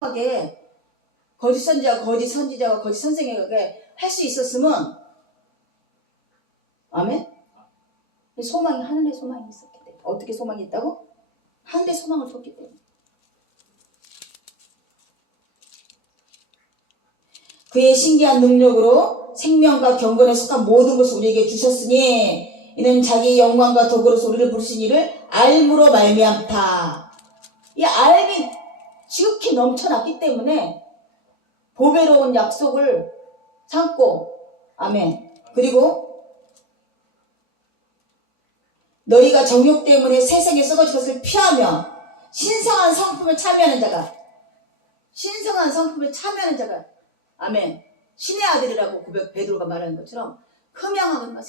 하게 거짓 선지자와 거짓 선지자와 거짓 선생에게 할 수 있었으면 아멘? 소망이 하늘의 소망이 있었기 때문에. 어떻게 소망이 있다고? 하늘의 소망을 줬기 때문에. 그의 신기한 능력으로 생명과 경건에 속한 모든 것을 우리에게 주셨으니 이는 자기 영광과 덕으로서 우리를 부르신 이를 알므로 말미암다. 이 알미 지극히 넘쳐났기 때문에 보배로운 약속을 삼고 아멘. 그리고 너희가 정욕 때문에 세상에 썩어질 것을 피하며 신성한 성품을 참여하는 자가 아멘. 신의 아들이라고 베드로가 말하는 것처럼 흠양하는 거야.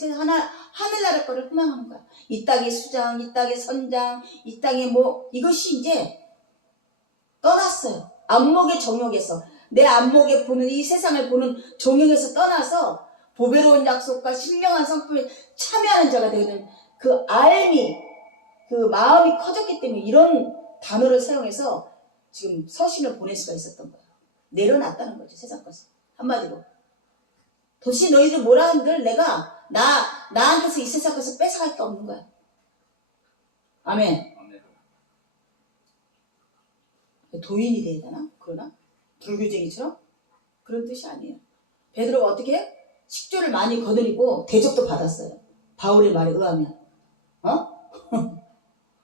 하늘나라 거를 흠양하는 거야. 이 땅의 수장, 이 땅의 선장, 이 땅의 이것이 이제 떠났어요. 안목의 정욕에서, 내 안목에 보는 이 세상을 보는 정욕에서 떠나서 보배로운 약속과 신령한 성품에 참여하는 자가 되는 그 알미, 그 마음이 커졌기 때문에 이런 단어를 사용해서 지금 서신을 보낼 수가 있었던 거예요. 내려놨다는 거죠. 세상 것을. 한마디로. 도대체 너희들 뭐라 한들 내가 나한테서 이 세상 것을 뺏어갈 게 없는 거야. 아멘. 도인이 돼야 되나? 그러나? 불교쟁이처럼? 그런 뜻이 아니에요. 베드로가 어떻게? 식조를 많이 거느리고 대접도 받았어요. 바울의 말에 의하면.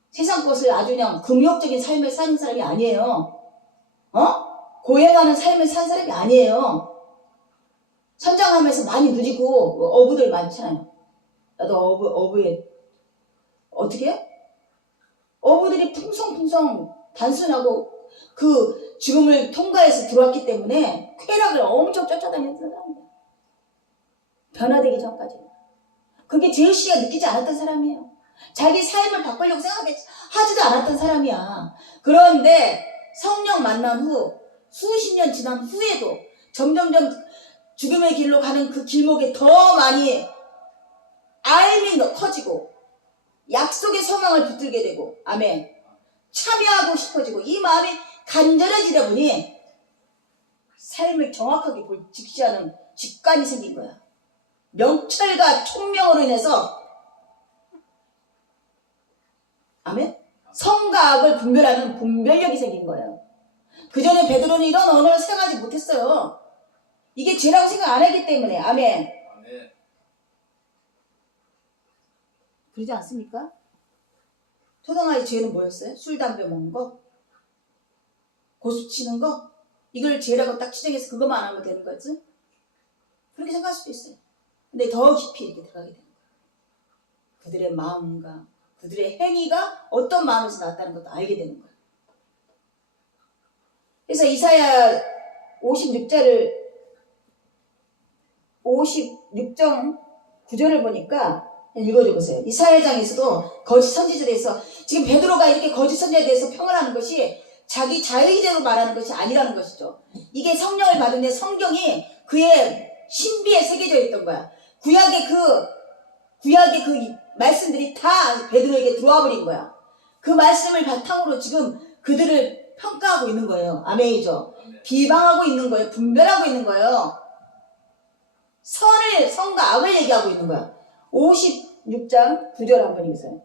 세상 것을 아주 그냥 금욕적인 삶을 사는 사람이 아니에요. 고행하는 삶을 사는 사람이 아니에요. 선장하면서 많이 누리고 어부들 많잖아요. 나도 어부에 어떻게? 어부들이 풍성풍성 단순하고 그 죽음을 통과해서 들어왔기 때문에 쾌락을 엄청 쫓아다녔던 사람이에요. 변화되기 전까지. 그게 제일씨가 느끼지 않았던 사람이에요. 자기 삶을 바꾸려고 생각하지도 않았던 사람이야. 그런데 성령 만난 후 수십 년 지난 후에도 점점점 죽음의 길로 가는 그 길목에 더 많이 알미 커지고 약속의 소망을 붙들게 되고 아멘. 참여하고 싶어지고 이 마음이 간절해지다 보니 삶을 정확하게 직시하는 직관이 생긴 거야. 명철과 총명으로 인해서 아멘? 성과 악을 분별하는 분별력이 생긴 거예요. 그전에 베드로는 이런 언어를 사용하지 못했어요. 이게 죄라고 생각 안 했기 때문에 아멘. 그러지 않습니까? 초등아이 죄는 뭐였어요? 술, 담배 먹는 거? 고수 치는 거? 이걸 죄라고 딱 치정해서 그것만 안 하면 되는 거지? 그렇게 생각할 수도 있어요. 근데 더 깊이 이렇게 들어가게 되는 거예요. 그들의 마음과 그들의 행위가 어떤 마음에서 나왔다는 것도 알게 되는 거예요. 그래서 이사야 56장 9절을 보니까 읽어줘 보세요. 이사야장에서도 거짓 선지자에 대해서 지금 베드로가 이렇게 거짓 선지자에 대해서 평을 하는 것이 자기 자의대로 말하는 것이 아니라는 것이죠. 이게 성령을 받은 데 성경이 그의 신비에 새겨져 있던 거야. 구약의 그 말씀들이 다 베드로에게 들어와 버린 거야. 그 말씀을 바탕으로 지금 그들을 평가하고 있는 거예요. 아멘이죠. 비방하고 있는 거예요. 분별하고 있는 거예요. 선과 악을 얘기하고 있는 거야. 56장 9절 한번 읽으세요.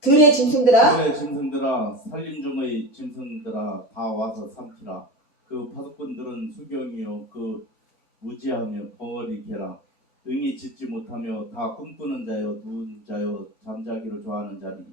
들의 짐승들아 살림종의 짐승들아 다 와서 삼키라. 그 파수꾼들은 수경이요 그 무지하며 벙어리 개라. 응이 짓지 못하며 다 꿈꾸는 자요 누운 자요 잠자기를 좋아하는 자니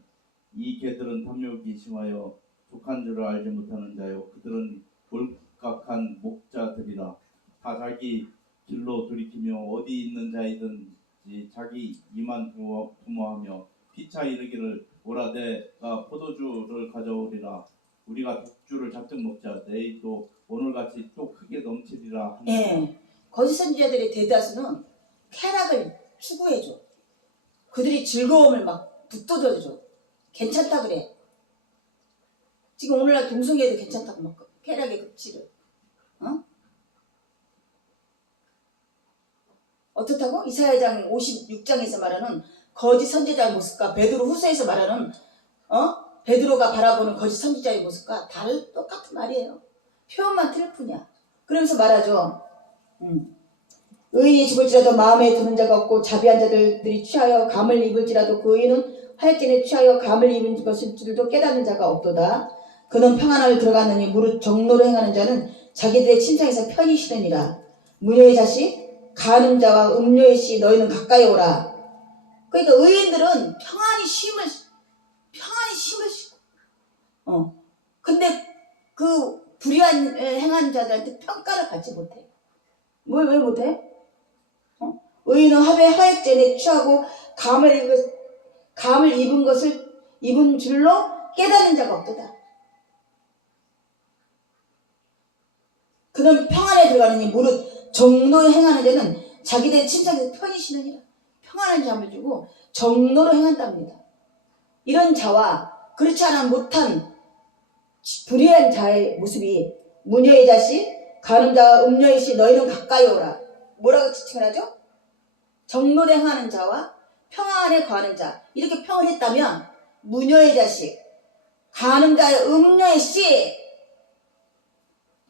이 개들은 탐욕이 심하여 족한 줄을 알지 못하는 자요 그들은 몰각한 목자들이라. 다 자기 길로 돌이키며 어디 있는 자이든지 자기 이만 부모하며 피차 이르기를 오라 내가 포도주를 가져오리라. 우리가 독주를 작정 먹자. 내일도 오늘같이 또 크게 넘치리라. 예. 거짓 선지자들의 대다수는 쾌락을 추구해줘. 그들이 즐거움을 막 북돋아줘. 괜찮다 그래. 지금 오늘날 동성애도 괜찮다고 막 쾌락의 급치를. 어떻다고? 이사야장 56장에서 말하는 거짓 선지자의 모습과 베드로 후서에서 말하는 베드로가 바라보는 거짓 선지자의 모습과 똑같은 말이에요. 표현만 틀릴 뿐이야. 그러면서 말하죠. 의인이 죽을지라도 마음에 드는 자가 없고 자비한 자들이 취하여 감을 입을지라도 그 의인은 하ಯಕ್전에 취하여 감을 입은 것일 줄도 깨닫는 자가 없도다. 그는 평안을 들어가느니 무릇 정로로 행하는 자는 자기들의 침상에서 편히 쉬느니라. 무녀의 자식 가늠 자와 음료의 씨 너희는 가까이 오라. 그러니까 의인들은 평안히 쉼을 쉬고 근데 그 불의한 행한 자들한테 평가를 받지 못해. 왜 못해? 의인은 하액전에 취하고 감을 입은 것을 입은 줄로 깨닫는 자가 없도다. 그는 평안에 들어가느니 무릇 정로에 행하는 자는 자기들의 침상에서 편히 쉬느니라. 평안한 잠을 주고 정로로 행한답니다. 이런 자와 그렇지 않아 못한 불의한 자의 모습이 무녀의 자식 간음자와 음녀의 씨 너희는 가까이 오라. 뭐라고 지칭을 하죠? 정로로 행하는 자와 평안에 거하는 자 이렇게 평을 했다면 무녀의 자식 간음자의 음녀의 씨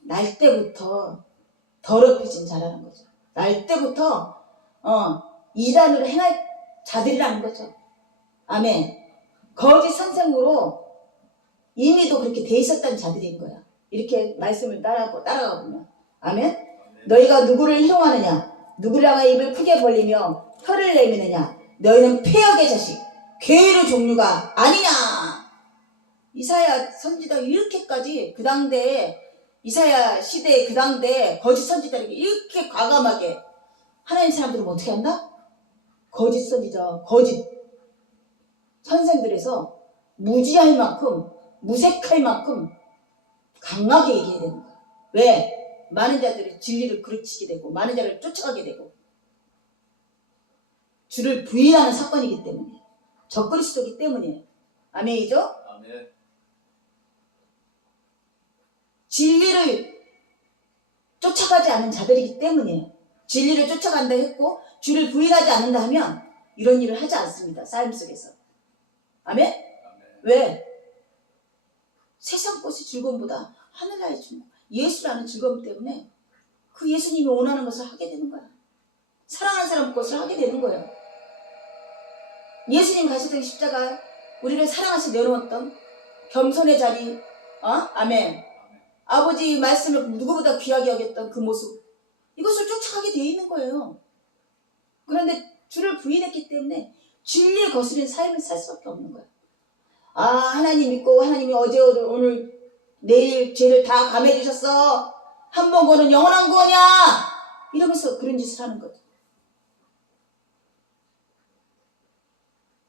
날 때부터 더럽혀진 자라는 거죠. 날 때부터 이단으로 행할 자들이라는 거죠. 아멘. 거짓 선생으로 이미도 그렇게 돼 있었던 자들인 거야. 이렇게 말씀을 따라가 보면. 아멘. 너희가 누구를 희롱하느냐 누구를 향하여 입을 크게 벌리며 혀를 내미느냐 너희는 폐역의 자식 괴의 종류가 아니냐. 이사야 선지자 이렇게까지 그 당대에 이사야 시대에 그 당대에 거짓 선지자에게 이렇게 과감하게 하나님 사람들은 어떻게 한다? 거짓 선지자 거짓 선생들에서 무지할 만큼 무색할 만큼 강하게 얘기해야 되는 거야. 왜? 많은 자들이 진리를 그르치게 되고 많은 자를 쫓아가게 되고 주를 부인하는 사건이기 때문에 적그리스도이기 때문이에요. 아멘이죠? 아멘. 진리를 쫓아가지 않은 자들이기 때문이에요. 진리를 쫓아간다 했고 주를 부인하지 않는다 하면 이런 일을 하지 않습니다. 삶 속에서. 아멘? 아멘. 왜? 세상 것의 즐거움보다 하늘나라의 즐거움, 예수라는 즐거움 때문에 그 예수님이 원하는 것을 하게 되는 거야. 사랑하는 사람 것을 하게 되는 거예요. 예수님 가셨던 십자가 우리를 사랑하시 내놓았던 겸손의 자리, 아멘. 아버지 말씀을 누구보다 귀하게 여겼던 그 모습 이것을 쫓아가게 돼 있는 거예요. 그런데 주를 부인했기 때문에 진리에 거스린 삶을 살 수밖에 없는 거예요. 하나님 믿고 하나님이 어제 오늘 내일 죄를 다 감해 주셨어. 한 번 구원은 영원한 구원이야. 이러면서 그런 짓을 하는 거죠.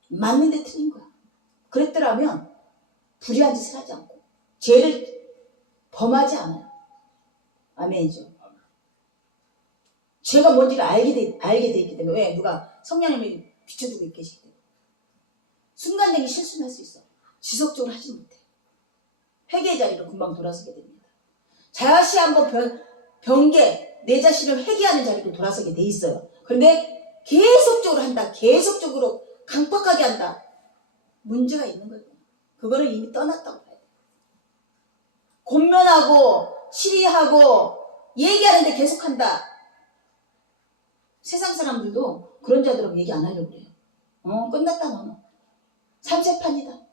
맞는데 틀린 거야. 그랬더라면 불의한 짓을 하지 않고 죄를 범하지 않아요. 아멘이죠. 죄가 뭔지를 알게 돼 있기 때문에. 왜? 누가 성령님이 비춰주고 계시기 때문에. 순간적인 실수는 할 수 있어. 지속적으로 하지 못해. 회개의 자리로 금방 돌아서게 됩니다. 다시 한번 변개, 내 자신을 회개하는 자리로 돌아서게 돼 있어요. 그런데 계속적으로 한다. 계속적으로 강팍하게 한다. 문제가 있는 거예요. 그거를 이미 떠났다고 봐야 돼. 곤면하고 시리하고 얘기하는데 계속한다. 세상 사람들도 그런 자들하고 얘기 안 하려고 그래요. 끝났다 너는. 삼세판이다.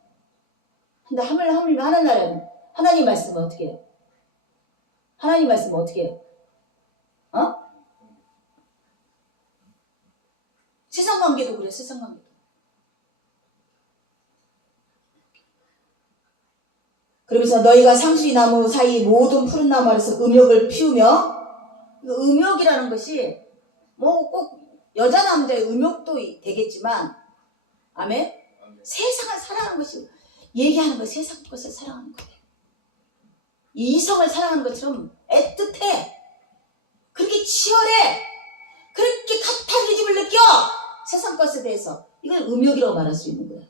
근데 하물며 하늘나라는 하나님 말씀은 어떻게 해요? 하나님 말씀은 어떻게 해요? 세상 관계도 그래. 세상 관계도. 그러면서 너희가 상수리 나무 사이 모든 푸른 나무 아래서 음욕을 피우며, 음욕이라는 것이 뭐 꼭 여자 남자의 음욕도 되겠지만, 아멘? 세상을 사랑하는 것이, 얘기하는 거 세상 것을 사랑하는 거예요. 이성을 사랑하는 것처럼 애틋해. 그렇게 치열해. 그렇게 카타르즘을 느껴. 세상 것에 대해서. 이걸 음욕이라고 말할 수 있는 거예요.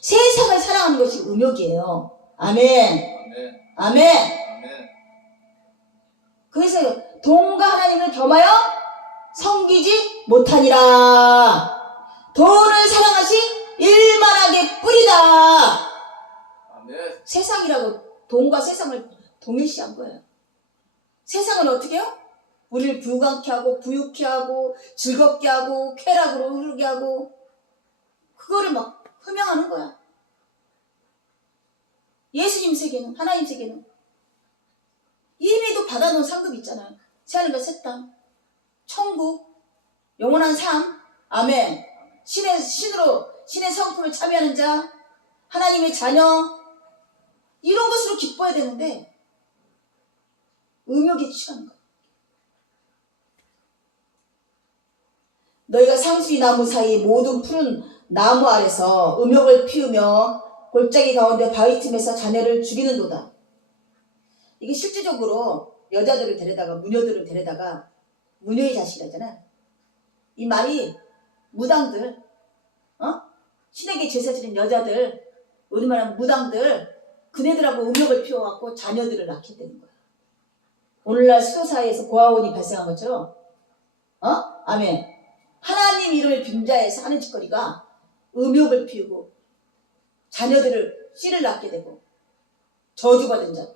세상을 사랑하는 것이 음욕이에요. 아멘. 아멘. 아멘. 그래서 돈과 하나님을 겸하여 섬기지 못하니라. 돈을 사랑하시 일만하게 뿌리다. 아멘. 세상이라고 돈과 세상을 동일시한 거예요. 세상은 어떻게 해요? 우리를 부유하게 하고 부유케 하고 즐겁게 하고 쾌락으로 흐르게 하고 그거를 막 흠양하는 거야. 예수님 세계는, 하나님 세계는 이미도 받아놓은 상급 있잖아요. 새하늘과 새 땅, 천국, 영원한 삶, 아멘. 신의 성품을 참여하는 자, 하나님의 자녀, 이런 것으로 기뻐야 되는데 음욕에 취하는 거야. 너희가 상수리 나무 사이 모든 푸른 나무 아래서 음욕을 피우며 골짜기 가운데 바위 틈에서 자녀를 죽이는도다. 이게 실질적으로 여자들을 데려다가 무녀들을 데려다가 무녀의 자식이라잖아. 이 말이 무당들, 신에게 제사 지낸 여자들, 우리말하면 무당들, 그네들하고 음욕을 피워갖고 자녀들을 낳게 되는 거야. 오늘날 수도사회에서 고아원이 발생한 것처럼, 아멘. 하나님 이름을 빙자해서 하는 짓거리가 음욕을 피우고 자녀들을 씨를 낳게 되고 저주받은 자.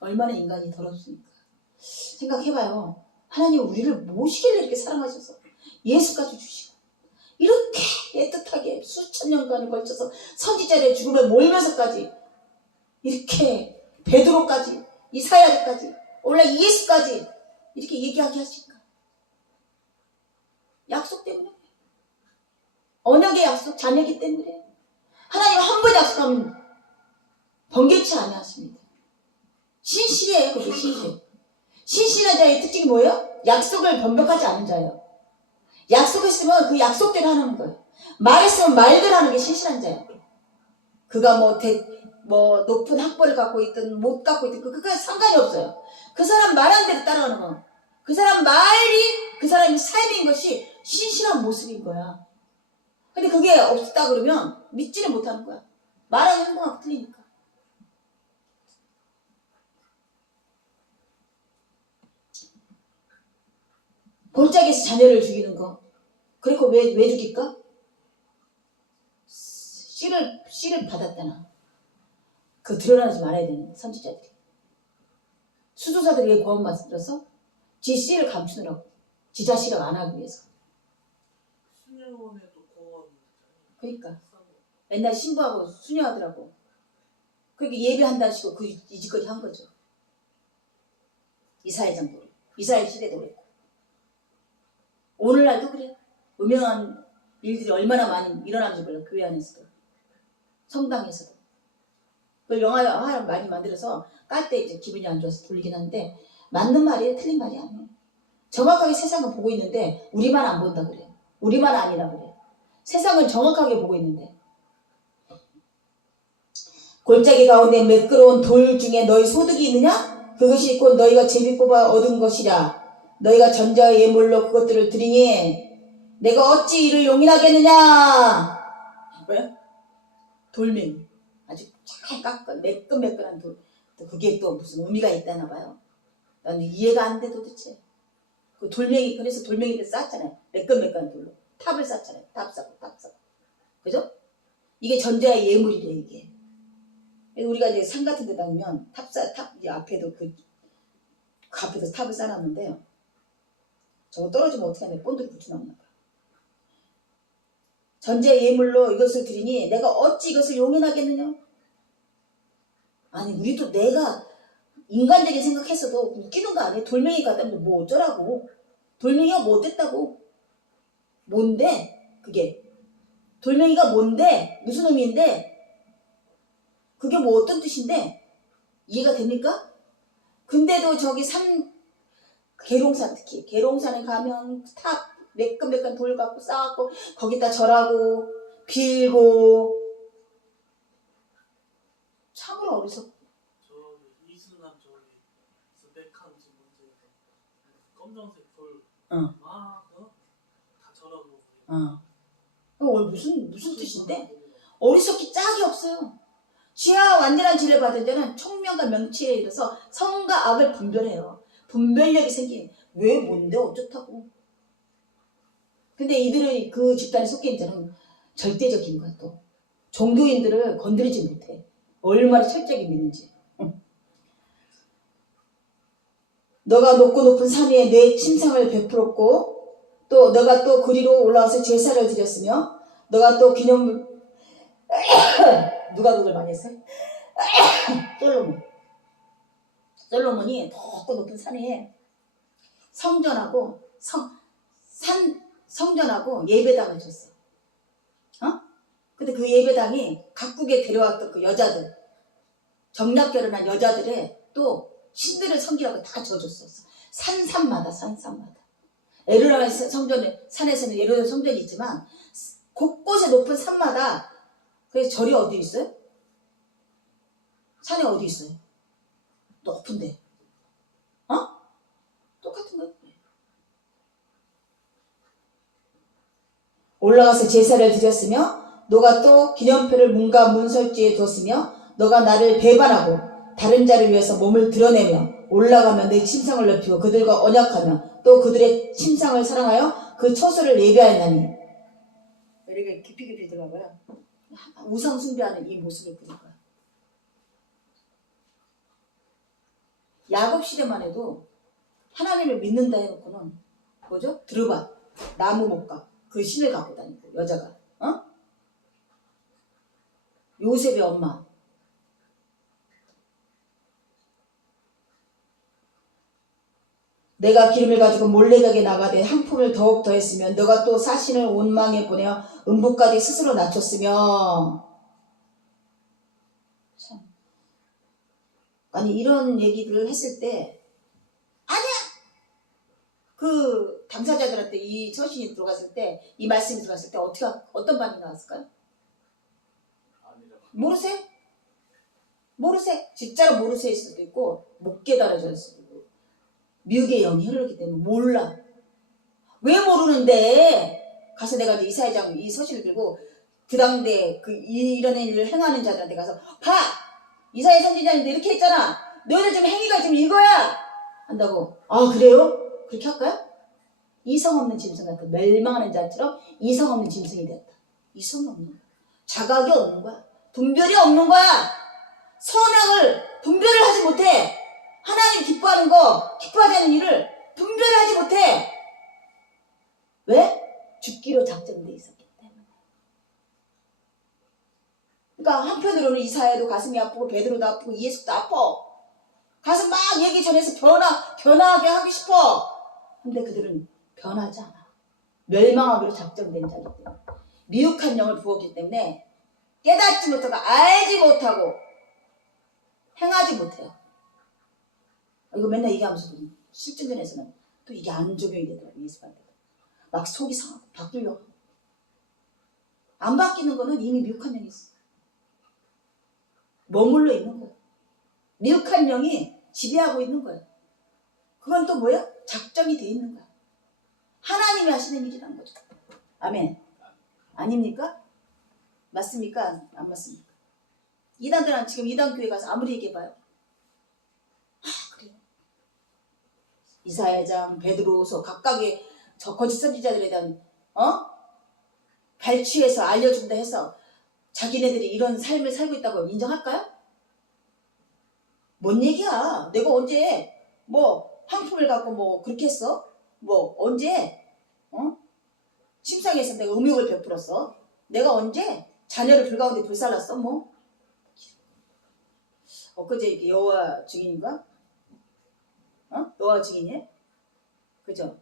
얼마나 인간이 더럽습니까? 생각해봐요. 하나님 우리를 무엇이길래 이렇게 사랑하셔서 예수까지 주시고 이렇게 애틋하게 수천 년간에 걸쳐서 선지자들의 죽음에 몰면서까지 이렇게 베드로까지 이사야까지 오늘날 예수까지 이렇게 얘기하게 하실까? 약속 때문에, 언약의 약속, 자녀이기 때문에. 하나님 한 번 약속하면 번개치 아니하십니다. 신실해요. 그게 신실. 신실한 자의 특징이 뭐예요? 약속을 변벽하지 않은 자예요. 약속했으면 그 약속대로 하는 거예요. 말했으면 말대로 하는 게 신실한 자예요. 그가 높은 학벌을 갖고 있든 못 갖고 있든 그거 상관이 없어요. 그 사람 말한 대로 따라가는 거. 그 사람 말이 그 사람의 삶인 것이 신실한 모습인 거야. 근데 그게 없다 그러면 믿지를 못하는 거야. 말하는 행동하고 틀리니까. 골짜기에서 자녀를 죽이는 거. 그리고 왜 죽일까? 씨를 받았다나. 그거 드러나지 말아야 되는 선지자들이. 수도사들에게 고한 말씀 들어서 지 씨를 감추느라고. 지 자식을 안 하기 위해서. 수녀원에도 고원. 그러니까 맨날 신부하고 수녀하더라고. 그렇게 예배한다시고 그 이 짓거리 한 거죠. 이사야 장도 이사야 시대도 그랬고 오늘날도 그래. 음흉한 일들이 얼마나 많이 일어나는지 몰라. 교회 안에서도 성당에서도. 그 영화 많이 만들어서 깔 때 이제 기분이 안 좋아서 돌리긴 하는데 맞는 말이에요, 틀린 말이 아니에요. 정확하게 세상을 보고 있는데 우리만 안 본다 그래요. 우리만 아니라 그래요. 세상은 정확하게 보고 있는데. 골짜기 가운데 매끄러운 돌 중에 너희 소득이 있느냐? 그것이 곧 너희가 제비 뽑아 얻은 것이라. 너희가 전자의 예물로 그것들을 드리니 내가 어찌 이를 용인하겠느냐? 왜? 돌멩이. 아주 잘 깎은 매끈매끈한 돌. 또 그게 또 무슨 의미가 있다나 봐요. 난 이해가 안 돼 도대체. 그 돌멩이, 그래서 돌멩이를 쌓잖아요. 매끈매끈한 돌로. 탑을 쌓잖아요. 탑 쌓고. 그죠? 이게 전자의 예물이래, 이게. 우리가 이제 산 같은 데 다니면 탑 앞에도 그 앞에서 탑을 쌓았는데요. 저거 떨어지면 어떻게 하냐, 본드를 붙여놨나 봐. 전자의 예물로 이것을 드리니 내가 어찌 이것을 용인하겠느냐? 아니, 우리도 내가 인간적인 생각했어도 웃기는 거 아니에요? 돌멩이 가다면 뭐 어쩌라고. 돌멩이가 뭐 어땠다고. 뭔데 그게. 돌멩이가 뭔데 무슨 의미인데 그게 뭐 어떤 뜻인데 이해가 됩니까? 근데도 저기 계룡산, 특히 계룡산에 가면 탑 매끈매끈 돌 갖고 쌓았고 거기다 절하고 빌고 참으로 어리석고. 저 이순남 저기 백한 집 문제에서 검정색 돌 막 다 절하고. 무슨 뜻인데? 어리석기 짝이 없어요. 지하 완전한 지를 받은 자는 총명과 명치에 이르러서 선과 악을 분별해요. 분별력이 생긴. 왜 뭔데 어쩌다고. 근데 이들은 그 집단에 속해 있는 자는 절대적인 거야. 또 종교인들을 건드리지 못해. 얼마나 철저하게 믿는지. 너가 높고 높은 산 위에 내 침상을 베풀었고 또 너가 또 그리로 올라와서 제사를 드렸으며 너가 또 기념 누가 그걸 많이 했어요? 솔로몬이 높고 높은 산 위에 성전하고 성전하고 예배당을 줬어. 근데 그 예배당이 각국에 데려왔던 그 여자들, 정략 결혼한 여자들의 또 신들을 섬기라고 다 줘줬었어. 산마다. 예루살렘 산에서는 예루살렘 성전이 있지만 곳곳에 높은 산마다 그래서 절이 어디 있어요? 산에 어디 있어요? 높은데. 똑같은 거예요. 올라가서 제사를 드렸으며 너가 또 기념표를 문과 문설주에 두었으며 너가 나를 배반하고 다른 자를 위해서 몸을 드러내며 올라가며 내 침상을 넓히고 그들과 언약하며 또 그들의 침상을 사랑하여 그 처소를 예배하였나니. 이렇게 깊이 들어가봐요. 우상 숭배하는 이 모습을 그릴 거야. 야곱 시대만 해도 하나님을 믿는다 해놓고는 뭐죠? 드르바 나무 목각 그 신을 갖고 다니고 여자가 요셉의 엄마 내가 기름을 가지고 몰래가게 나가되 한 품을 더욱 더했으면 너가 또 사신을 온망에 보내어 음부까지 스스로 낮췄으며. 참. 아니 이런 얘기를 했을 때 아니야 그 당사자들한테 이 서신이 들어갔을 때 이 말씀이 들어갔을 때 어떤 반응이 나왔을까요? 모르세 진짜로 모르세일 수도 있고 못 깨달아질 수도 있고 미혹의 영이 흐르기 때문에 몰라. 왜 모르는데 가서 내가 이제 이사야장 이 서신을 들고 그 당대 이런 일을 행하는 자들한테 가서 봐! 이사야 선지자님도 이렇게 했잖아. 너희들 좀 행위가 좀 이거야! 한다고. 아 그래요? 그렇게 할까요? 이성 없는 짐승 같은 멸망하는 자처럼 이성 없는 짐승이 되었다. 이성이 없는 거야. 자각이 없는 거야. 분별이 없는 거야. 선악을 분별을 하지 못해. 하나님 기뻐하는 거, 기뻐하지 않는 일을 분별을 하지 못해. 왜? 죽기로 작정돼 있었기 때문에. 그러니까 한편으로는 이사야도 가슴이 아프고 베드로도 아프고 예수도 아파. 가서 막 얘기 전해서 변화하게 하고 싶어. 근데 그들은 변하지 않아. 멸망하기로 작정된 자기 때문에. 미혹한 영을 부었기 때문에 깨닫지 못하고 알지 못하고 행하지 못해요. 이거 맨날 얘기하면서도 실증전에서는 또 이게 안 적용이 되더라고요. 예수한테. 막 속이 상하고 바꾸려고. 안 바뀌는 거는 이미 미혹한 영이 있어. 머물러 있는 거예요. 미혹한 영이 지배하고 있는 거예요. 그건 또 뭐야? 작정이 돼 있는 거야. 하나님이 하시는 일이라는 거죠. 아멘. 아닙니까? 맞습니까? 안 맞습니까? 이단들은 지금 이단 교회 가서 아무리 얘기해봐요. 그래요. 이사야장, 베드로서 각각의 저 거짓 선지자들에 대한 발취해서 알려준다 해서 자기네들이 이런 삶을 살고 있다고 인정할까요? 뭔 얘기야? 내가 언제 한품을 갖고 그렇게 했어? 언제 침상에서 내가 음욕을 베풀었어? 내가 언제 자녀를 불가운데 불살랐어? 엊그제 여호와 증인인가? 여호와 증인이에요? 그죠?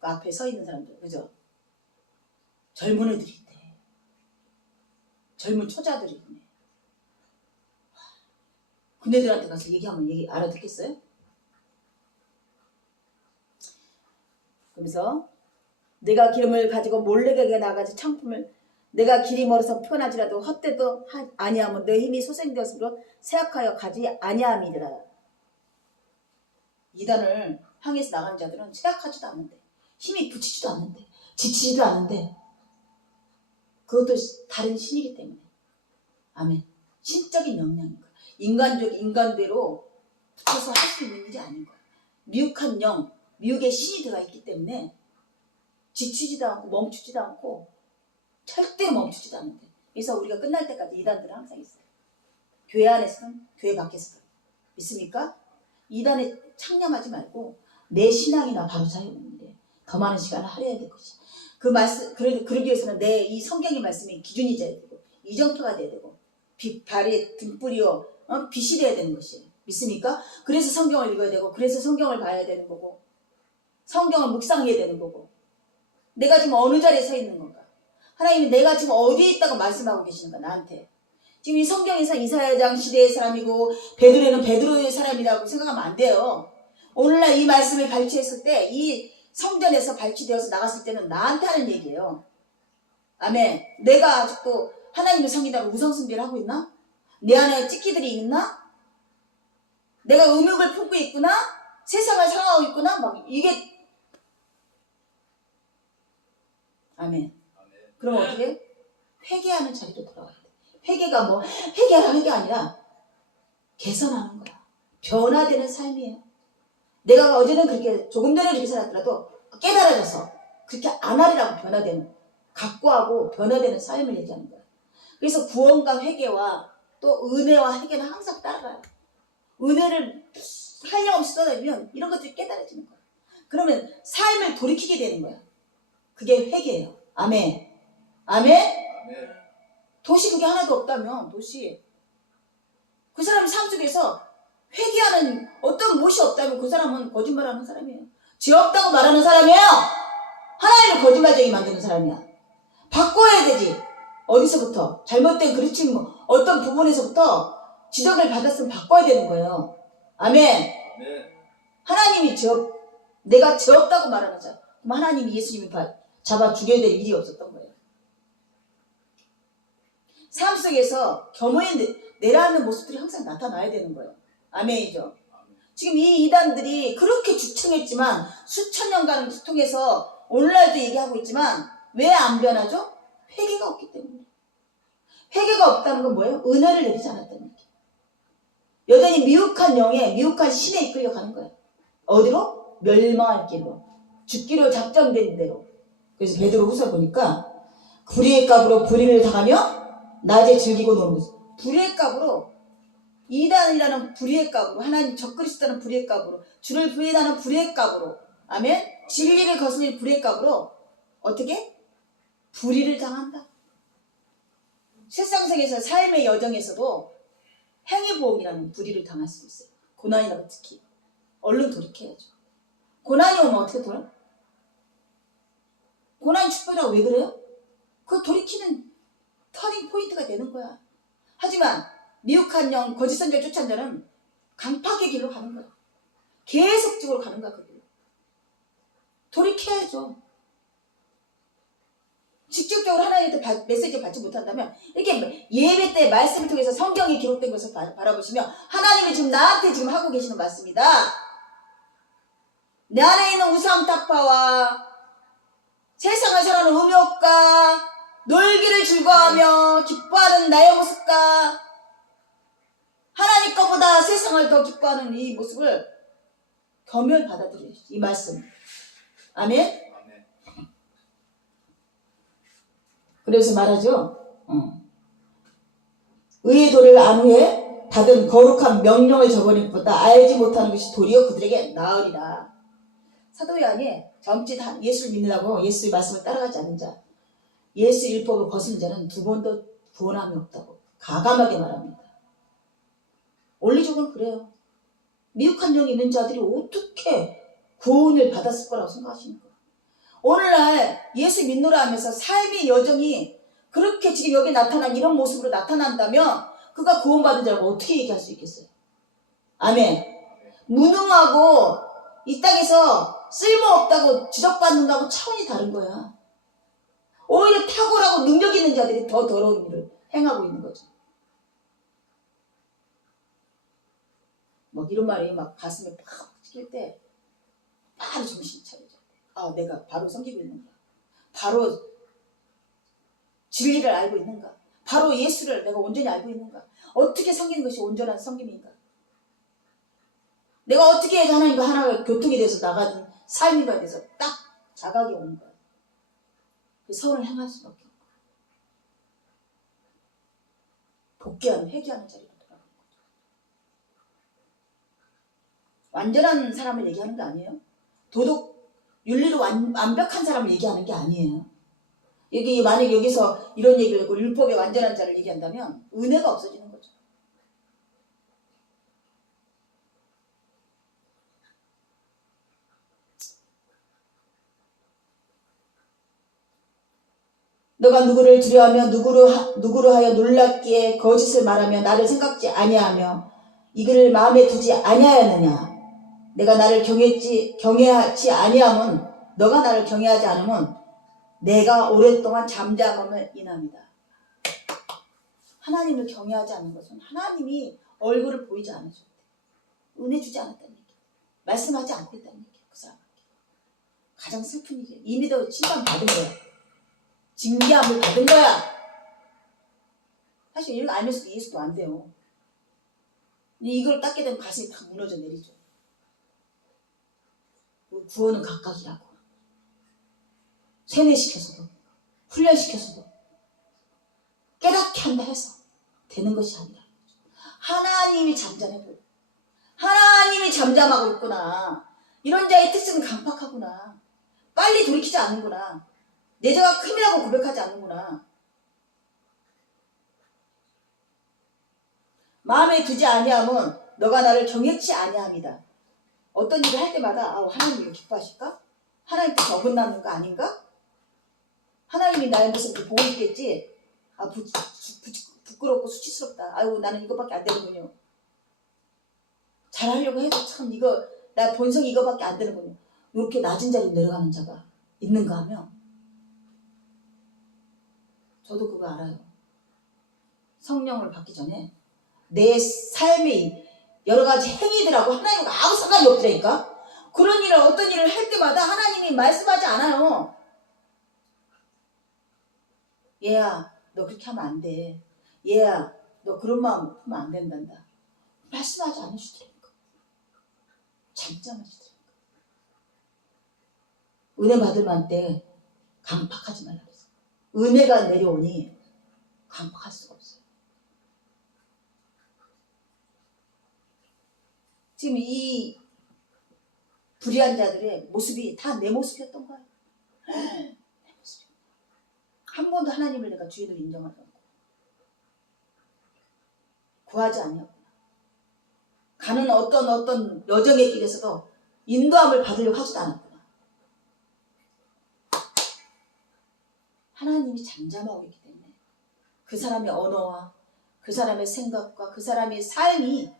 그 앞에 서 있는 사람들, 그죠? 젊은 애들이 있대. 젊은 처자들이 있네. 그네들한테 가서 얘기하면 알아듣겠어요? 그러면서 내가 기름을 가지고 몰래가게 나가지 창품을 내가 길이 멀어서 편하지라도 헛되도 아니하면 내 힘이 소생되었으므로 생각하여 가지 아니함이더라. 이단을 향해서 나가는 자들은 생각하지도 않는데 힘이 붙이지도 않는데 지치지도 않는데 그것도 다른 신이기 때문에. 아멘. 신적인 영향인 거야. 인간대로 붙여서 할 수 있는 일이 아닌 거야. 미혹한 영, 미혹의 신이 들어가 있기 때문에 지치지도 않고 멈추지도 않고 절대 멈추지도 않는데. 그래서 우리가 끝날 때까지 이단들은 항상 있어요. 교회 안에서든 교회 밖에서든. 믿습니까? 이단에 창념하지 말고 내 신앙이나 바로 자유는데 더 많은 시간을 할애해야 될 것이야. 그 말씀 그러기 위해서는 내 이 성경의 말씀이 기준이 돼야 되고 이정표가 돼야 되고 발이 등불이요 빛이 돼야 되는 것이에요. 믿습니까? 그래서 성경을 읽어야 되고 그래서 성경을 봐야 되는 거고 성경을 묵상해야 되는 거고 내가 지금 어느 자리에 서 있는 건가? 하나님이 내가 지금 어디에 있다고 말씀하고 계시는가 나한테. 지금 이 성경에서 이사야장 시대의 사람이고 베드로는 베드로의 사람이라고 생각하면 안 돼요. 오늘날 이 말씀을 발췌했을 때 이 성전에서 발췌되어서 나갔을 때는 나한테 하는 얘기예요. 아멘. 내가 아직도 하나님의 성이라고 우상숭배를 하고 있나? 내 안에 찌끼들이 있나? 내가 음욕을 품고 있구나? 세상을 사랑하고 있구나? 막 이게 아멘. 그럼 어떻게? 회개하는 자리로 돌아와야 돼. 회개가 뭐 회개가 아니라 개선하는 거야. 변화되는 삶이에요. 내가 어제는 그렇게 조금 전에 그렇게 살았더라도 깨달아져서 그렇게 안 하리라고 변화되는 각고하고 변화되는 삶을 얘기하는 거야. 그래서 구원과 회개와 또 은혜와 회개는 항상 따라가요. 은혜를 한량없이 쏟아지면 이런 것들이 깨달아지는 거야. 그러면 삶을 돌이키게 되는 거야. 그게 회개예요. 아멘. 아멘. 도시 그게 하나도 없다면 도시 그 사람 삶 속에서 회개하는 어떤 무엇이 없다면 그 사람은 거짓말하는 사람이에요. 죄 없다고 말하는 사람이에요. 하나님을 거짓말쟁이 만드는 사람이야. 바꿔야 되지. 어디서부터 잘못된 그르침 어떤 부분에서부터 지적을 받았으면 바꿔야 되는 거예요. 아멘. 하나님이 내가 죄 없다고 말하는 사람 그럼 하나님이 예수님을 잡아 죽여야 될 일이 없었던 거예요. 삶 속에서 겸허에 내라는 모습들이 항상 나타나야 되는 거예요. 아멘이죠. 지금 이 이단들이 그렇게 주창했지만 수천 년간 통해서 오늘날도 얘기하고 있지만 왜 안 변하죠? 회개가 없기 때문에. 회개가 없다는 건 뭐예요? 은혜를 내리지 않았다는 얘기예요. 여전히 미혹한 영에 미혹한 신에 이끌려가는 거예요. 어디로? 멸망할 길로. 죽기로 작정된 대로. 그래서 베드로후서 보니까 불의의 값으로 불의를 당하며 낮에 즐기고 노는 거죠. 불의의 값으로 이단이라는 불의의 값으로 하나님 적그리스도라는 불의의 값으로 주를 부인하는 불의의 값으로 아멘 진리를 거스르는 불의의 값으로 어떻게? 불의를 당한다. 세상속에서 삶의 여정에서도 행위보험이라는 불의를 당할 수도 있어요. 고난이라고 특히 얼른 돌이켜야죠. 고난이 오면 어떻게 돌아? 고난이 축복이라고 왜 그래요? 그거 돌이키는 터닝 포인트가 되는 거야. 하지만 미혹한 영, 거짓 선지자 쫓아온 자는 강팍의 길로 가는 거야. 계속적으로 가는 거야. 그 길로. 돌이켜야죠. 직접적으로 하나님한테 메시지를 받지 못한다면 이렇게 예배 때 말씀을 통해서 성경에 기록된 것을 바라보시면 하나님이 지금 나한테 지금 하고 계시는 말씀이다. 내 안에 있는 우상타파와 세상을 사랑하는 음욕과 놀기를 즐거워하며 기뻐하는 나의 모습과 하나님 것보다 세상을 더 기뻐하는 이 모습을 겸허히 받아들여요. 이 말씀. 아멘? 그래서 말하죠. 의의 도를 안 후에 받은 거룩한 명령을 저버린 것보다 알지 못하는 것이 도리어 그들에게 나으리라. 사도 요한이 점짓 예수를 믿으려고 예수의 말씀을 따라가지 않는 자 예수 율법을 거스른 자는 두 번도 구원함이 없다고 가감하게 말합니다. 원리적으로 그래요. 미혹한 영이 있는 자들이 어떻게 구원을 받았을 거라고 생각하시는 거예요. 오늘날 예수 믿노라 하면서 삶의 여정이 그렇게 지금 여기 나타난 이런 모습으로 나타난다면 그가 구원받은 자라고 어떻게 얘기할 수 있겠어요? 아멘. 무능하고 이 땅에서 쓸모없다고 지적받는다고 차원이 다른 거야. 오히려 탁월하고 능력 있는 자들이 더 더러운 일을 행하고 있는 거죠. 막 이런 말이 막 가슴에 팍 찍힐 때 바로 정신 차리죠. 아, 내가 바로 섬기고 있는가? 바로 진리를 알고 있는가? 바로 예수를 내가 온전히 알고 있는가? 어떻게 섬기는 것이 온전한 섬김인가? 내가 어떻게 해서 하나님과 하나가 교통이 돼서 나가는 삶인가에 대해서 딱 자각이 오는 거야. 선을 행할 수밖에 없고 복귀하는 회개하는 자리로 돌아가는 거죠. 완전한 사람을 얘기하는 게 아니에요. 도덕, 윤리로 완벽한 사람을 얘기하는 게 아니에요. 여기 만약 여기서 이런 얘기를 하고 율법에 완전한 자를 얘기한다면 은혜가 없어지는 거죠. 너가 누구를 두려워하며 누구로 하여 놀랍게 거짓을 말하며 나를 생각지 아니하며 이를 마음에 두지 아니하였느냐. 내가 나를 경외하지 아니함은 너가 나를 경외하지 않으면 내가 오랫동안 잠잠함을 인합니다. 하나님을 경외하지 않는 것은 하나님이 얼굴을 보이지 않으셨대. 은혜 주지 않았다는 얘기. 말씀하지 않고 있다는 얘기. 그 사람에게. 가장 슬픈 일이에요. 이미 더 심판 받은 거야. 징계함을 받은 거야. 사실 이걸 알면서도 이해도 안 돼요. 이걸 닦게 되면 가슴이 다 무너져 내리죠. 구원은 각각이라고. 세뇌시켜서도 훈련시켜서도 깨닫게 한다 해서 되는 것이 아니라 하나님이 잠잠해. 하나님이 잠잠하고 있구나. 이런 자의 특징은 강팍하구나. 빨리 돌이키지 않는구나. 내 죄가 큼이라고 고백하지 않는구나. 마음에 두지 아니하면 너가 나를 경외치 아니함이다. 어떤 일을 할 때마다 하나님이 이거 기뻐하실까? 하나님 뜻이 어긋나는 거 아닌가? 하나님이 나의 모습을 보고 있겠지? 부끄럽고 수치스럽다. 아이고 나는 이거밖에 안 되는군요. 잘하려고 해도 참 나 본성이 이거밖에 안 되는군요. 이렇게 낮은 자리로 내려가는 자가 있는가 하면 저도 그거 알아요. 성령을 받기 전에 내 삶의 여러 가지 행위들하고 하나님과 아무 상관이 없더라니까. 그런 일을 어떤 일을 할 때마다 하나님이 말씀하지 않아요. 얘야 너 그렇게 하면 안 돼. 얘야 너 그런 마음 하면 안 된단다. 말씀하지 않으시더라니까. 잠잠하시더라니까. 은혜 받을 만때 강팍하지 말라 그랬어. 은혜가 내려오니 강팍할 수가 없어요. 지금 이 불의한 자들의 모습이 다 내 모습이었던 거예요. 내 모습이. 한 번도 하나님을 내가 주인으로 인정하지 않고 구하지 아니었구나. 가는 어떤 여정의 길에서도 인도함을 받으려고 하지도 않았구나. 하나님이 잠잠하고 있기 때문에 그 사람의 언어와 그 사람의 생각과 그 사람의 삶이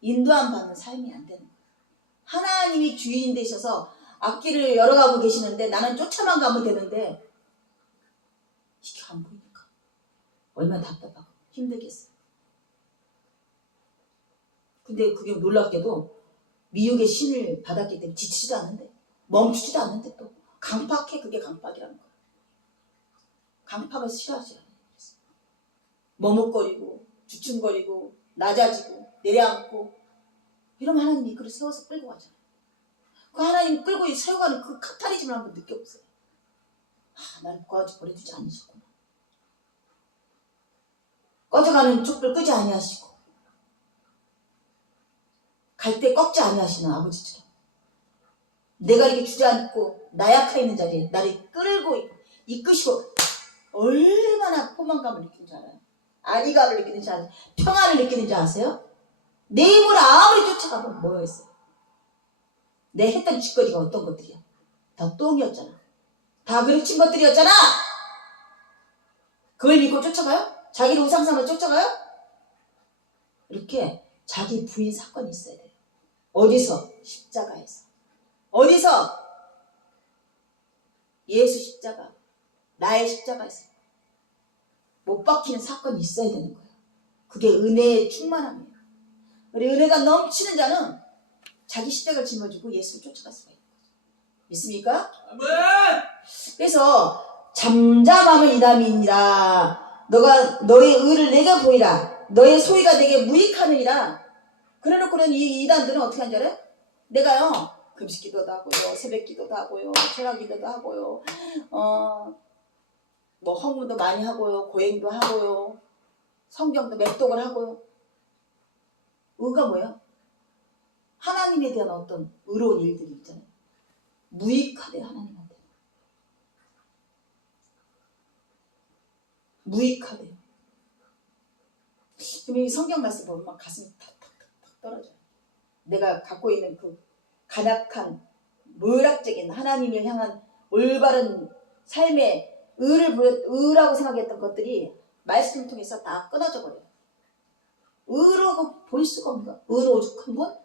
인도함 받는 삶이 안 되는 거예요. 하나님이 주인 되셔서 앞길을 열어가고 계시는데 나는 쫓아만 가면 되는데 이게 안 보이니까 얼마나 답답하고 힘들겠어요. 근데 그게 놀랍게도 미혹의 신을 받았기 때문에 지치지도 않는데 멈추지도 않는데 또 강팍해. 그게 강팍이라는 거예요. 강팍을 싫어하지 않아요. 머뭇거리고 주춤거리고 낮아지고 내려앉고 이러면 하나님이 이끌어 세워서 끌고 가잖아요. 그 하나님이 끌고 세워가는 그 카타리즘을 한번 느껴보세요. 나를 구하지 버려두지 않으셨구나. 꺼져가는 촛불 끄지 아니하시고 갈 때 꺾지 아니하시는 아버지처럼 내가 이렇게 주저앉고 나약해 있는 자리에 나를 끌고 이끄시고 얼마나 포만감을 느끼는지 알아요? 안위감을 느끼는지 아세요? 평안을 느끼는지 아세요? 내 힘으로 아무리 쫓아가면 뭐였어요? 내 했던 짓거리가 어떤 것들이야? 다 똥이었잖아. 다 그르친 것들이었잖아. 그걸 믿고 쫓아가요? 자기를 우상 삼아 쫓아가요? 이렇게 자기 부인 사건이 있어야 돼요. 어디서? 십자가에서. 어디서? 예수 십자가. 나의 십자가에서. 못 박히는 사건이 있어야 되는 거예요. 그게 은혜의 충만함이에요. 우리 은혜가 넘치는 자는 자기 십자가를 짊어지고 예수를 쫓아갈 수가 있는 거죠. 믿습니까? 아멘. 그래서 잠잠함을 이담이니라. 너가 너의 의를 내게 보이라. 너의 소위가 내게 무익하느니라. 그래놓고는 이 이단들은 어떻게 하는 줄 알아요? 내가요 금식 기도도 하고요, 새벽 기도도 하고요, 철학 기도도 하고요, 뭐 헌금도 많이 하고요, 고행도 하고요, 성경도 맥독을 하고요. 의가 뭐야? 하나님에 대한 어떤 의로운 일들이 있잖아요. 무익하대 하나님한테. 무익하대. 그럼 이 성경 말씀 보면 막 가슴이 탁탁탁 떨어져요. 내가 갖고 있는 그 간악한 무락적인 하나님을 향한 올바른 삶의 의라고 생각했던 것들이 말씀을 통해서 다 끊어져 버려요. 의라고 볼 수가 없는 거야. 의로 오죽한 건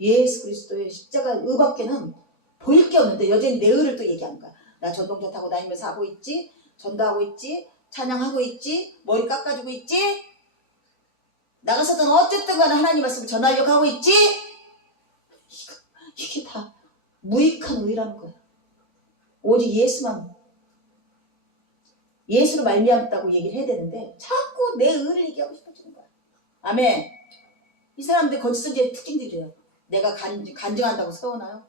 예수 그리스도의 십자가 의밖에는 보일 게 없는데 여전히 내 의를 또 얘기하는 거야. 나 전동차 타고 다니면서 하고 있지, 전도하고 있지, 찬양하고 있지, 머리 깎아주고 있지, 나가서든 어쨌든 간에 하나님 말씀을 전하려고 하고 있지. 이게 다 무익한 의라는 거야. 오직 예수로 말미암았다고 얘기를 해야 되는데 자꾸 내 의를 얘기하고 싶어지는 거야. 아멘. 이 사람들 거짓 선지의 특징들이에요. 내가 간증한다고 세워놔요.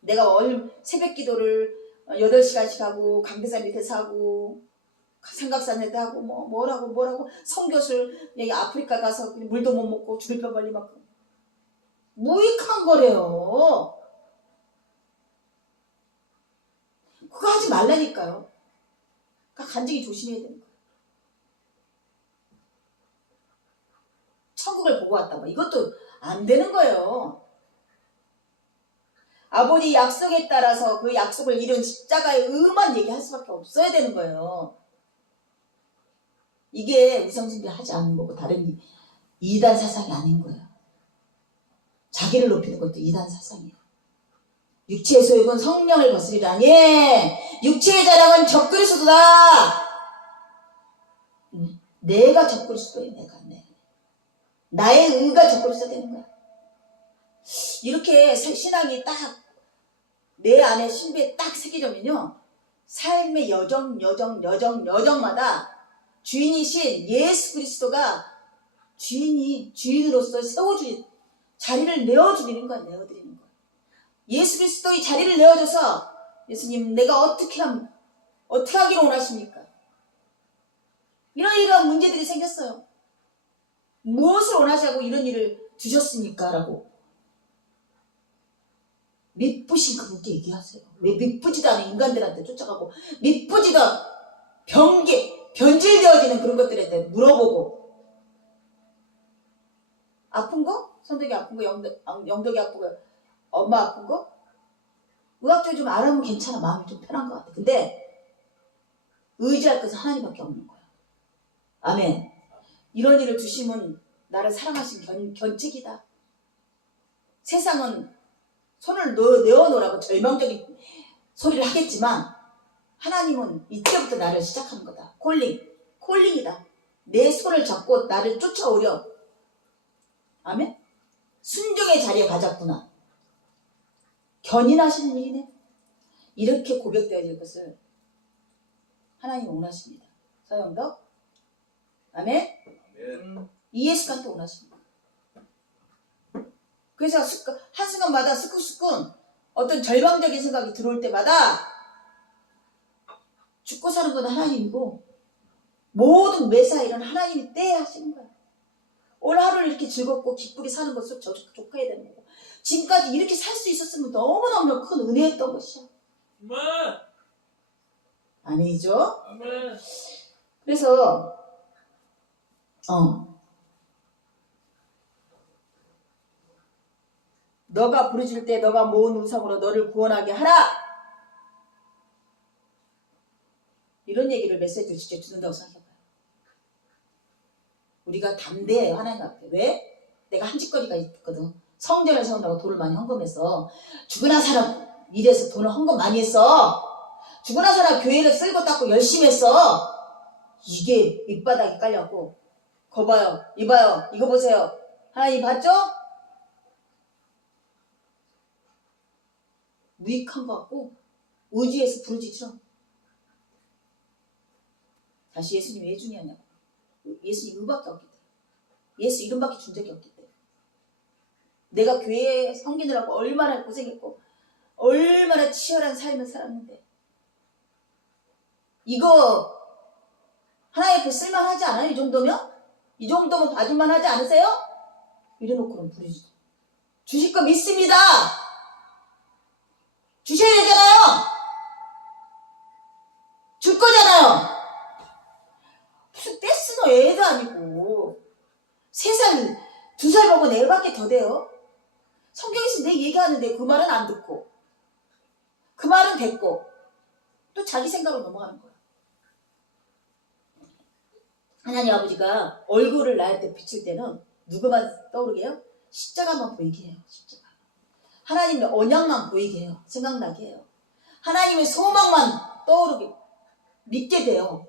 내가 새벽 기도를 8시간씩 하고 강대산 밑에서 하고 삼각산에도 하고 뭐라고 선교술 여기 아프리카 가서 물도 못 먹고 죽을 뻔 걸린 만큼 무익한 거래요. 그거 하지 말라니까요. 그러니까 간증이 조심해야 되는 거예요. 천국을 보고 왔다 뭐 이것도 안 되는 거예요. 아버지 약속에 따라서 그 약속을 이룬 십자가의 의만 얘기할 수밖에 없어야 되는 거예요. 이게 우상숭배하지 않는 거고 다른 이단 사상이 아닌 거예요. 자기를 높이는 것도 이단 사상이에요. 육체의 소욕은 성령을 거스리라니 육체의 자랑은 적그리스도다. 내가 적그리스도예요. 나의 의가 적그리스도 되는 거야. 이렇게 신앙이 딱 내 안에 신비에 딱 새겨지면요 삶의 여정마다 주인이신 예수 그리스도가 주인으로서 세워주는 자리를 내어주는 거야. 내어드리는 거야. 예수 그리스도의 자리를 내어줘서 예수님 내가 어떻게 하기를 원하십니까? 이런 문제들이 생겼어요. 무엇을 원하시고 이런 일을 주셨습니까? 라고 미쁘신 그분께 얘기하세요. 왜 미쁘지도 않은 인간들한테 쫓아가고 미쁘지도 변질되어지는 그런 것들에 대해 물어보고 아픈 거? 선덕이 아픈 거? 영덕이 아픈 거? 엄마 아픈 거? 의학적으로 좀 알아보면 괜찮아. 마음이 좀 편한 것 같아. 근데 의지할 것은 하나님밖에 없는 거야. 아멘. 이런 일을 주시면 나를 사랑하신 견책이다. 세상은 손을 내어놓으라고 절망적인 소리를 하겠지만 하나님은 이때부터 나를 시작하는 거다. 콜링이다. 내 손을 잡고 나를 쫓아오려. 아멘. 순종의 자리에 가졌구나. 견인하시는 일이네. 이렇게 고백되어질 것을 하나님 원하십니다. 서영덕. 아멘. 이예수한테 원하십니다. 그래서 한순간마다 스쿠스쿠 어떤 절망적인 생각이 들어올 때마다 죽고 사는 건 하나님이고 모든 매사일은 하나님이 떼야 하시는 거야. 오늘 하루를 이렇게 즐겁고 기쁘게 사는 것을 족해야 되는 거고 지금까지 이렇게 살 수 있었으면 너무너무 큰 은혜였던 것이야. 아니죠? 아멘. 그래서 너가 부르짖을 때 너가 모은 음성으로 너를 구원하게 하라. 이런 얘기를 메시지를 직접 듣는다고 생각해봐요. 우리가 담대해요. 하나님 앞에. 왜? 내가 한 짓거리가 있거든. 성전을 세운다고 돈을 많이 헌금해서 죽으나 사람 일해서 돈을 헌금 많이 했어. 죽으나 사람 교회를 쓸고 닦고 열심히 했어. 이게 밑바닥에 깔려갖고 거 봐요. 이봐요. 이거 보세요. 하나님 봤죠? 무익한 것 같고 의지해서 부르짖죠. 다시 예수님이 왜 중요하냐고. 예수님 의밖에 없기 때문에. 예수 이름밖에 준 적이 없기 때문에. 내가 교회에 섬기느라고 얼마나 고생했고 얼마나 치열한 삶을 살았는데 이거 하나님 앞에 쓸만하지 않아요? 이 정도면? 이 정도면 봐줄만 하지 않으세요? 이래놓고는 부르짖어. 주실 거 믿습니다. 주셔야 되잖아요. 줄 거잖아요. 무슨 떼쓰는 애도 아니고 3살, 2살 먹은 애밖에 더 돼요. 성경에서 내 얘기하는데 그 말은 안 듣고 그 말은 됐고 또 자기 생각으로 넘어가는 거야. 하나님 아버지가 얼굴을 나한테 비칠 때는 누구만 떠오르게 해요? 십자가만 보이게 해요. 십자가. 하나님의 언약만 보이게 해요. 생각나게 해요. 하나님의 소망만 떠오르게 믿게 돼요.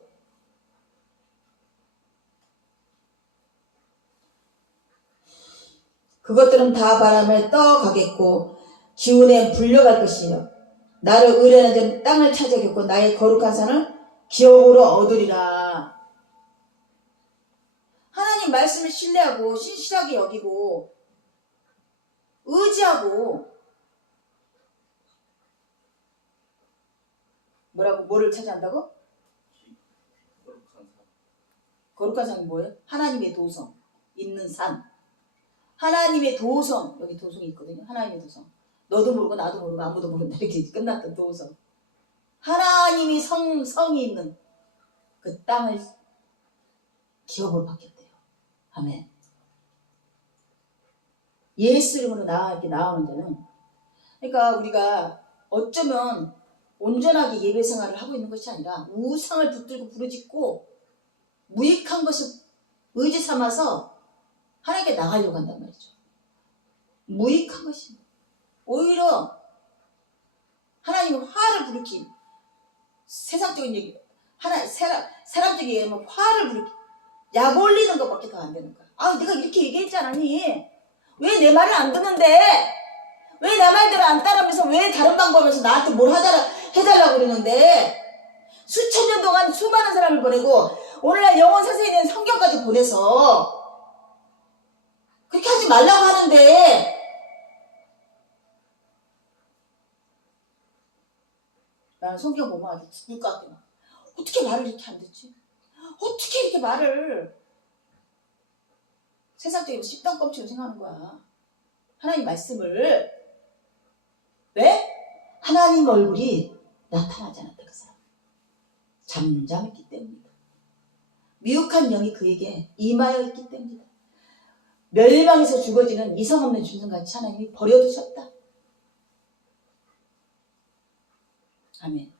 그것들은 다 바람에 떠가겠고 기운에 불려갈 것이요 나를 의뢰하는 자는 땅을 찾아겠고 나의 거룩한 산을 기업으로 얻으리라. 하나님 말씀을 신뢰하고 신실하게 여기고 의지하고 뭐를 차지한다고? 거룩한 산. 거룩한 산이 뭐예요? 하나님의 도성 있는 산. 하나님의 도성, 여기 도성이 있거든요. 하나님의 도성. 너도 모르고 나도 모르고 아무도 모른다 이렇게 끝났던 도성. 하나님이 성이 있는 그 땅을 기업으로 받겠대요. 아멘. 예수 이름으로 이렇게 나오는 자는, 그러니까 우리가 어쩌면 온전하게 예배 생활을 하고 있는 것이 아니라 우상을 붙들고 부르짖고 무익한 것을 의지 삼아서 하나님께 나가려고 한단 말이죠. 무익한 것이 오히려 하나님은 화를 부르기, 세상적인 얘기, 사람적인 얘기하면 화를 부르기, 약 올리는 것밖에 더 안 되는 거야. 아, 내가 이렇게 얘기했지 않았니? 왜 내 말을 안 듣는데? 왜 내 말대로 안 따르면서 왜 다른 방법에서 나한테 뭘 해달라고 그러는데? 수천 년 동안 수많은 사람을 보내고 오늘날 영원 세상에 있는 성경까지 보내서 그렇게 하지 말라고 하는데 나는 성경 보면 아주 죽을 것 같아. 어떻게 말을 이렇게 안 듣지? 어떻게 이렇게 말을 세상적인 십덩검치로 생각하는 거야. 하나님 말씀을. 왜? 하나님 얼굴이 나타나지 않았다 그 사람. 잠잠했기 때문이다. 미혹한 영이 그에게 임하여 있기 때문이다. 멸망에서 죽어지는 이성 없는 짐승같이 하나님이 버려두셨다. 아멘.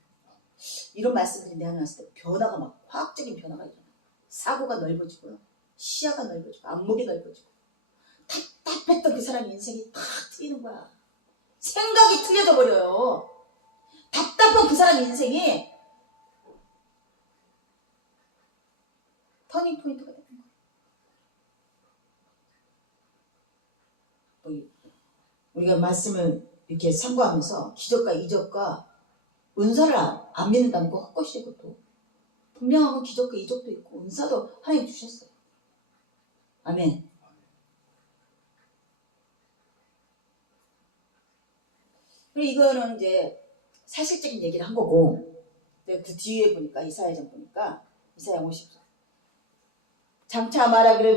이런 말씀들이 내 안에 왔을 때 변화가 막 화학적인 변화가 일어나. 사고가 넓어지고요. 시야가 넓어지고 안목이 넓어지고 답답했던 그 사람의 인생이 탁 트이는 거야. 생각이 틀려져 버려요. 답답한 그 사람의 인생이 터닝 포인트가 되는 거야. 우리가 말씀을 이렇게 상고하면서 기적과 이적과 은사를 안 믿는다는 거 헛것이고 또 분명한 건 기적과 이적도 있고 은사도 하나님 주셨어요. 아멘. 그리고 이거는 이제 사실적인 얘기를 한 거고 그 뒤에 보니까 이사야장 보니까 이사야 50장 장차 말하기를